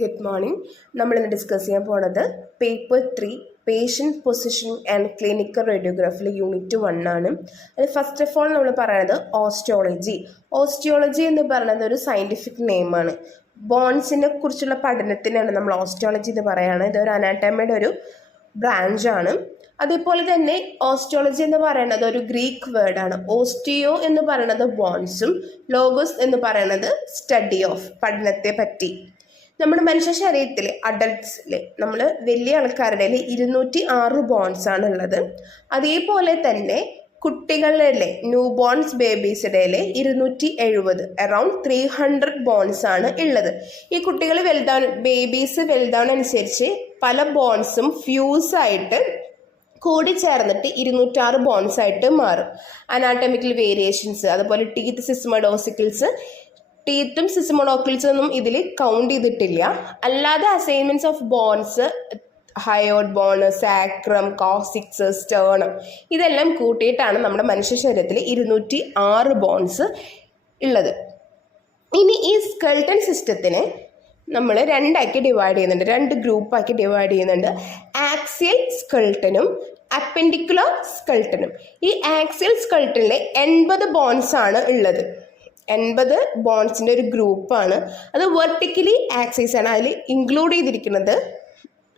Good morning. നമ്മളിന്ന് discuss ചെയ്യാൻ പോണത് paper 3 patient positioning and clinical റേഡിയോഗ്രാഫിലെ യൂണിറ്റ് 1 ആണ്. അത് ഫസ്റ്റ് ഓഫ് ഓൾ നമ്മൾ പറയുന്നത് ഓസ്റ്റിയോളജി എന്ന് പറയുന്നത് ഒരു സയൻറ്റിഫിക് നെയിമാണ്. ബോൺസിനെ കുറിച്ചുള്ള പഠനത്തിനാണ് നമ്മൾ ഓസ്റ്റിയോളജി എന്ന് പറയുന്നത്. ഇതൊരു അനാട്ടമിയുടെ ഒരു ബ്രാഞ്ചാണ്. അതേപോലെ തന്നെ ഓസ്റ്റിയോളജി എന്ന് പറയുന്നത് ഒരു ഗ്രീക്ക് വേർഡാണ്. ഓസ്റ്റിയോ എന്ന് പറയുന്നത് ബോൺസും ലോഗോസ് എന്ന് പറയുന്നത് സ്റ്റഡി ഓഫ് പഠനത്തെ പറ്റി. നമ്മുടെ മനുഷ്യ ശരീരത്തിൽ അഡൽട്ട്സിൽ നമ്മൾ വലിയ ആൾക്കാരുടെ 206 ബോൺസ് ആണ് ഉള്ളത്. അതേപോലെ തന്നെ കുട്ടികളിലെ ന്യൂ ബോൺസ് ബേബീസിടെ 270 അറൌണ്ട് 300 ബോൺസ് ആണ് ഉള്ളത്. ഈ കുട്ടികൾ ബേബീസ് വലുതാവുന്നതനുസരിച്ച് പല ബോൺസും ഫ്യൂസായിട്ട് കൂടിച്ചേർന്നിട്ട് 206 ബോൺസ് ആയിട്ട് മാറും. അനാട്ടമിക്കൽ വേരിയേഷൻസ്, അതുപോലെ ടീത്തും സിസ്മോഡോക്കിൾസൊന്നും ഇതിൽ കൗണ്ട് ചെയ്തിട്ടില്ല. അല്ലാതെ assignments of bones, hyoid bone, sacrum, coccyx, sternum ഇതെല്ലാം കൂട്ടിയിട്ടാണ് നമ്മുടെ മനുഷ്യ ശരീരത്തിൽ 206 ബോൺസ് ഉള്ളത്. ഇനി ഈ സ്കെൽട്ടൺ സിസ്റ്റത്തിനെ നമ്മൾ രണ്ടാക്കി ഡിവൈഡ് ചെയ്യുന്നുണ്ട്, 2 ഗ്രൂപ്പാക്കി ഡിവൈഡ് ചെയ്യുന്നുണ്ട്. ആക്സിയൽ സ്കെൽട്ടനും അപ്പെൻഡിക്കുലർ സ്കെൽട്ടനും. ഈ ആക്സിയൽ സ്കെൽട്ടനിൽ 80 ബോൺസ് ആണ് ഉള്ളത്. 80 ബോൺസിൻ്റെ ഒരു ഗ്രൂപ്പാണ്. അത് വെർട്ടിക്കലി ആക്സിസ് ആണ്. അതിൽ ഇൻക്ലൂഡ് ചെയ്തിരിക്കുന്നത്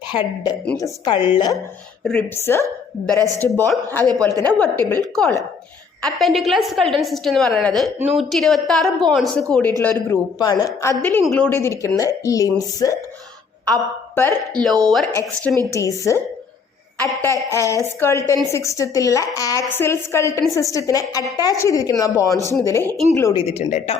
head, skull, ribs, breastbone, അതേപോലെ തന്നെ vertebral column. Appendicular skeleton system എന്ന് പറയുന്നത് 126 ബോൺസ് കൂടിയിട്ടുള്ള ഒരു ഗ്രൂപ്പാണ്. അതിൽ ഇൻക്ലൂഡ് ചെയ്തിരിക്കുന്നത് limbs, upper lower extremities. Skeleton സിസ്റ്റത്തിലുള്ള ആക്സിയൽ സ്കെൽട്ടൺ സിസ്റ്റത്തിനെ അറ്റാച്ച് ചെയ്തിരിക്കുന്ന ബോൺസും ഇതിൽ ഇൻക്ലൂഡ് ചെയ്തിട്ടുണ്ട് കേട്ടോ.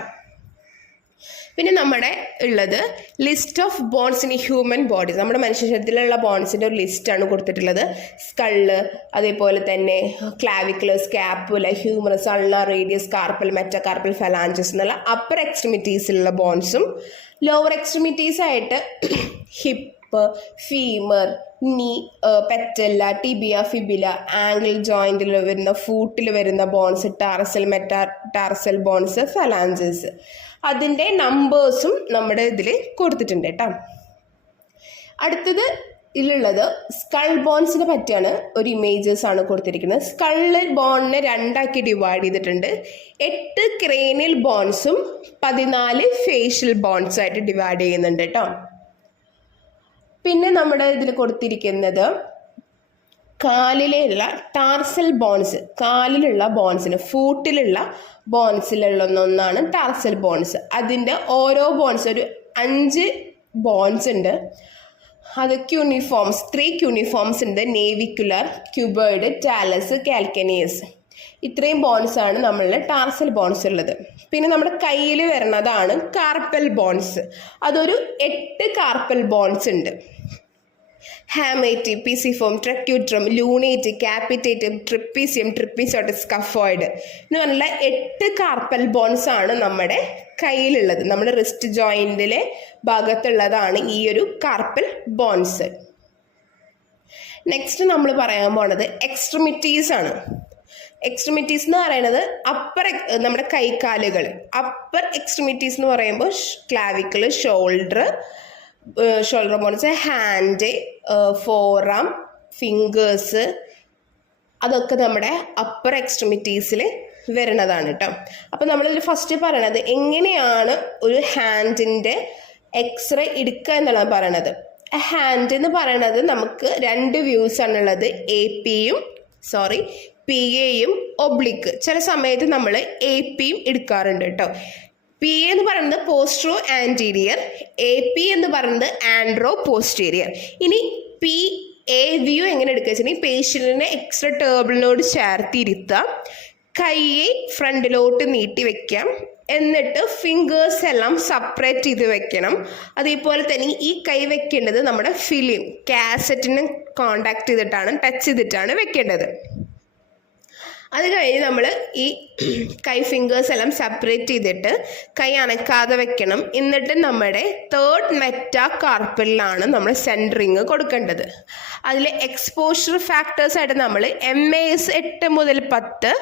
പിന്നെ നമ്മുടെ ഉള്ളത് list of bones in human bodies. നമ്മുടെ മനുഷ്യ ശരീരത്തിലുള്ള ബോൺസിൻ്റെ ഒരു ലിസ്റ്റാണ് കൊടുത്തിട്ടുള്ളത്. സ്കള്ള്, അതേപോലെ തന്നെ clavicular, scapula, humerus, ulna, radius, carpal, metacarpal, phalanges എന്നുള്ള അപ്പർ എക്സ്ട്രിമിറ്റീസിലുള്ള ബോൺസും ലോവർ എക്സ്ട്രിമിറ്റീസ് ആയിട്ട് hip, femur, knee, patella, tibia, fibula, ankle ജോയിന്റിൽ വരുന്ന, ഫൂട്ടിൽ വരുന്ന bones, tarsal, metatarsal bones, phalanges. അതിൻ്റെ നമ്പേഴ്സും നമ്മുടെ ഇതിൽ കൊടുത്തിട്ടുണ്ട് കേട്ടോ. അടുത്തത് ഇതിലുള്ളത് സ്കൾ ബോൺസിനെ പറ്റിയാണ് ഒരു ഇമേജസ് ആണ് കൊടുത്തിരിക്കുന്നത്. സ്കള് ബോണിനെ 2ആക്കി ഡിവൈഡ് ചെയ്തിട്ടുണ്ട്. 8 ക്രേനിയൽ ബോൺസും 14 ഫേഷ്യൽ ബോൺസും ആയിട്ട് ഡിവൈഡ് ചെയ്യുന്നുണ്ട് കേട്ടോ. പിന്നെ നമ്മുടെ ഇതിൽ കൊടുത്തിരിക്കുന്നത് കാലിലുള്ള ടാർസൽ ബോൺസ്, കാലിലുള്ള ബോൺസിന്, ഫൂട്ടിലുള്ള ബോൺസിലുള്ള ഒന്നാണ് ടാർസൽ ബോൺസ്. അതിൻ്റെ ഓരോ ബോൺസ് ഒരു 5 ബോൺസ് ഉണ്ട്. അത് ക്യൂണിഫോംസ്, 3 ക്യൂണിഫോംസ് ഉണ്ട്. നേവിക്കുലർ, ക്യൂബോയിഡ്, ടാലസ്, കാൽക്കനിയസ്. ഇത്രയും ബോൺസ് ആണ് നമ്മളുടെ ടാർസൽ ബോൺസ് ഉള്ളത്. പിന്നെ നമ്മുടെ കയ്യിൽ വരുന്നതാണ് കാർപ്പൽ ബോൺസ്. അതൊരു 8 കാർപ്പൽ ബോൺസ് ഉണ്ട്. ഹാമേറ്റി, പിസിഫോം, ട്രക്യൂട്രം, ലൂണേറ്റ്, ക്യാപിറ്റേറ്റ്, ട്രിപ്പീസിയം, ട്രിപ്പിസോട്ടസ്, സ്കഫോയിഡ് എന്ന് പറഞ്ഞുള്ള 8 കാർപ്പൽ ബോൺസ് ആണ് നമ്മുടെ കയ്യിലുള്ളത്. നമ്മുടെ റിസ്റ്റ് ജോയിന്റിലെ ഭാഗത്തുള്ളതാണ് ഈ ഒരു കാർപ്പൽ ബോൺസ്. നെക്സ്റ്റ് നമ്മൾ പറയാൻ പോണത് എക്സ്ട്രിമിറ്റീസ് ആണ്. എക്സ്ട്രിമിറ്റീസ് എന്ന് പറയുന്നത് നമ്മുടെ കൈക്കാലുകൾ. അപ്പർ എക്സ്ട്രിമിറ്റീസ് എന്ന് പറയുമ്പോൾ ക്ലാവിക്കിള്, ഷോൾഡർ ബോൺസ്, ഹാൻഡ്, ഫോറാം, ഫിംഗേഴ്സ്, അതൊക്കെ നമ്മുടെ അപ്പർ എക്സ്ട്രിമിറ്റീസിൽ വരുന്നതാണ് കേട്ടോ. അപ്പോൾ നമ്മളിതിൽ ഫസ്റ്റ് പറയണത് എങ്ങനെയാണ് ഒരു ഹാൻഡിൻ്റെ എക്സ്റേ എടുക്കുക എന്നുള്ളത് പറയണത്. ഹാൻഡ് എന്ന് പറയണത് നമുക്ക് 2 വ്യൂസ് ആണുള്ളത്. പി എയും ഒബ്ലിക്ക്. ചില സമയത്ത് നമ്മൾ AP എടുക്കാറുണ്ട് കേട്ടോ. PA എന്ന് പറയുന്നത് പോസ്ട്രോ ആൻറ്റീരിയർ, AP എന്ന് പറയുന്നത് ആൻഡ്രോ പോസ്റ്റീരിയർ. ഇനി PA വ്യൂ എങ്ങനെ എടുക്കുക വെച്ചിട്ടുണ്ടെങ്കിൽ പേഷ്യൻറ്റിനെ എക്സ്ട്രാ ടേബിളിനോട് ചേർത്തിരുത്താം, കൈയെ ഫ്രണ്ടിലോട്ട് നീട്ടി വെക്കാം, എന്നിട്ട് ഫിംഗേഴ്സ് എല്ലാം സെപ്പറേറ്റ് ചെയ്ത് വെക്കണം. അതേപോലെ തന്നെ ഈ കൈ വെക്കേണ്ടത് നമ്മുടെ ഫിലിം കാസറ്റിന് ടച്ച് ചെയ്തിട്ടാണ് വെക്കേണ്ടത്. അത് കഴിഞ്ഞ് നമ്മൾ ഈ കൈ ഫിംഗേഴ്സ് എല്ലാം സെപ്പറേറ്റ് ചെയ്തിട്ട് കൈ അനക്കാതെ വെക്കണം. എന്നിട്ട് നമ്മുടെ തേർഡ് മെറ്റാകാർപ്പലിലാണ് നമ്മൾ സെൻറ്ററിങ് കൊടുക്കേണ്ടത്. അതിൽ എക്സ്പോഷർ ഫാക്ടേഴ്സ് ആയിട്ട് നമ്മൾ MAS 8 മുതൽ 10,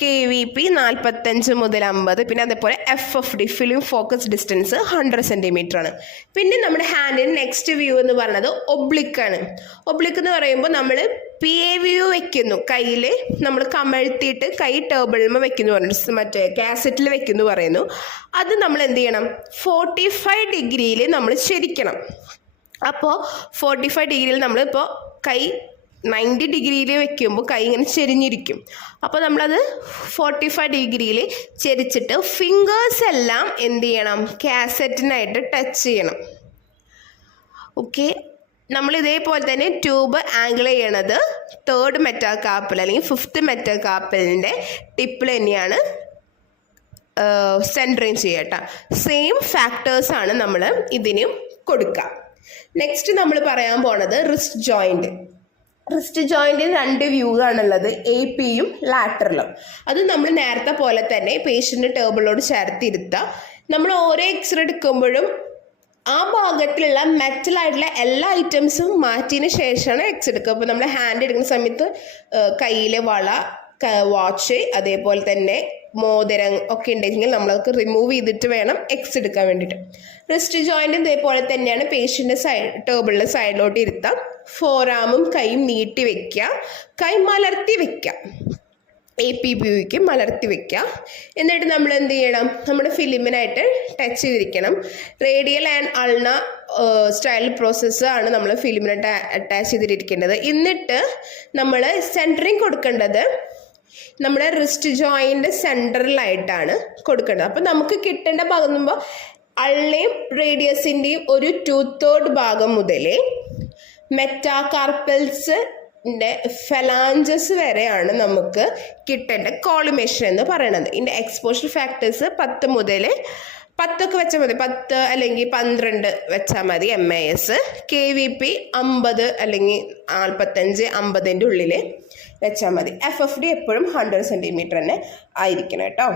KVP 45 മുതൽ 50, പിന്നെ അതേപോലെ FFD film focus distance 100 centimetre ആണ്. പിന്നെ നമ്മുടെ ഹാൻഡിന് നെക്സ്റ്റ് വ്യൂ എന്ന് പറയുന്നത് ഒബ്ലിക്കാണ്. ഒബ്ലിക്ക് എന്ന് പറയുമ്പോൾ നമ്മൾ PAVU വെക്കുന്നു, കയ്യിൽ നമ്മൾ കമഴ്ത്തിയിട്ട് കൈ ടേബിളിൽ വെക്കുന്നു പറഞ്ഞു, മറ്റേ കാസറ്റിൽ വെക്കുന്നു പറയുന്നു. അത് നമ്മൾ എന്ത് ചെയ്യണം, 45 ഡിഗ്രിയിൽ നമ്മൾ ചെരിക്കണം. അപ്പോൾ 45 ഡിഗ്രിയിൽ നമ്മളിപ്പോൾ കൈ 90 ഡിഗ്രിയിൽ വെക്കുമ്പോൾ കൈ ഇങ്ങനെ ചെരിഞ്ഞിരിക്കും. അപ്പോൾ നമ്മളത് 45 ഡിഗ്രിയിൽ ചെരിച്ചിട്ട് ഫിംഗേഴ്സ് എല്ലാം എന്ത് ചെയ്യണം, കാസറ്റിനായിട്ട് ടച്ച് ചെയ്യണം. ഓക്കെ, നമ്മൾ ഇതേപോലെ തന്നെ ട്യൂബ് ആംഗിൾ ചെയ്യണത് തേർഡ് മെറ്റാകാർപ്പൽ അല്ലെങ്കിൽ 5th മെറ്റാകാർപ്പലിൻ്റെ ടിപ്പിൽ തന്നെയാണ് സെൻറ്ററിങ് ചെയ്യട്ടോ. സെയിം ഫാക്ടേഴ്സാണ് നമ്മൾ ഇതിനും കൊടുക്കുക. നെക്സ്റ്റ് നമ്മൾ പറയാൻ പോണത് റിസ്റ്റ് ജോയിൻറ്റ്. റിസ്റ്റ് ജോയിൻറ്റിന് 2 വ്യൂ ആണുള്ളത്, APയും ലാറ്ററലും. അത് നമ്മൾ നേരത്തെ പോലെ തന്നെ പേഷ്യൻ്റ് ടേബിളോട് ചേർത്തിരുത്തുക. നമ്മൾ ഓരോ എക്സ്റേ എടുക്കുമ്പോഴും ആ ഭാഗത്തിലുള്ള മെറ്റലായിട്ടുള്ള എല്ലാ ഐറ്റംസും മാറ്റിയതിന് ശേഷമാണ് എക്സ് എടുക്കുക. അപ്പോൾ നമ്മൾ ഹാൻഡ് എടുക്കുന്ന സമയത്ത് കയ്യിലെ വള, വാച്ച്, അതേപോലെ തന്നെ മോതിരം ഒക്കെ ഉണ്ടെങ്കിൽ നമ്മളതൊക്കെ റിമൂവ് ചെയ്തിട്ട് വേണം എക്സ് എടുക്കാൻ വേണ്ടിയിട്ട്. റിസ്റ്റ് ജോയിൻറ്റ് ഇതേപോലെ തന്നെയാണ്, പേഷ്യൻ്റെ ടേബിളിൻ്റെ സൈഡിലോട്ട് ഇരുത്താം. ഫോറാമും കൈയും നീട്ടി വെക്കുക, കൈ മലർത്തി വെക്കുക, APBUക്ക് മലർത്തി വെക്കുക. എന്നിട്ട് നമ്മൾ എന്ത് ചെയ്യണം, നമ്മുടെ ഫിലിമിനായിട്ട് ടച്ച് ചെയ്തിരിക്കണം. Radial and ulna style process ആണ് നമ്മൾ ഫിലിമിനായിട്ട് അറ്റാച്ച് ചെയ്തിരിക്കേണ്ടത്. എന്നിട്ട് നമ്മൾ സെൻറ്ററിങ് കൊടുക്കേണ്ടത് നമ്മുടെ റിസ്റ്റ് ജോയിൻ്റ് സെൻറ്ററിലായിട്ടാണ് കൊടുക്കേണ്ടത്. അപ്പം നമുക്ക് കിട്ടേണ്ട ഭാഗം എന്നുമ്പോൾ അൾനയും റേഡിയസിൻ്റെയും ഒരു 2/3 ഭാഗം മുതൽ മെറ്റാകാർപ്പൽസ് ഫെലാഞ്ചസ് വരെയാണ് നമുക്ക് കിട്ടേണ്ട കോളിമേഷൻ എന്ന് പറയുന്നത്. ഇതിൻ്റെ എക്സ്പോഷർ ഫാക്ടേഴ്സ് 10 മുതൽ 10 വെച്ചാൽ മതി, 10 അല്ലെങ്കിൽ 12 വെച്ചാൽ മതി. MAS, KVP 50 അല്ലെങ്കിൽ 45, 50ൻ്റെ ഉള്ളിൽ വെച്ചാൽ മതി. FFD എപ്പോഴും 100 സെൻറ്റിമീറ്റർ തന്നെ ആയിരിക്കണം കേട്ടോ.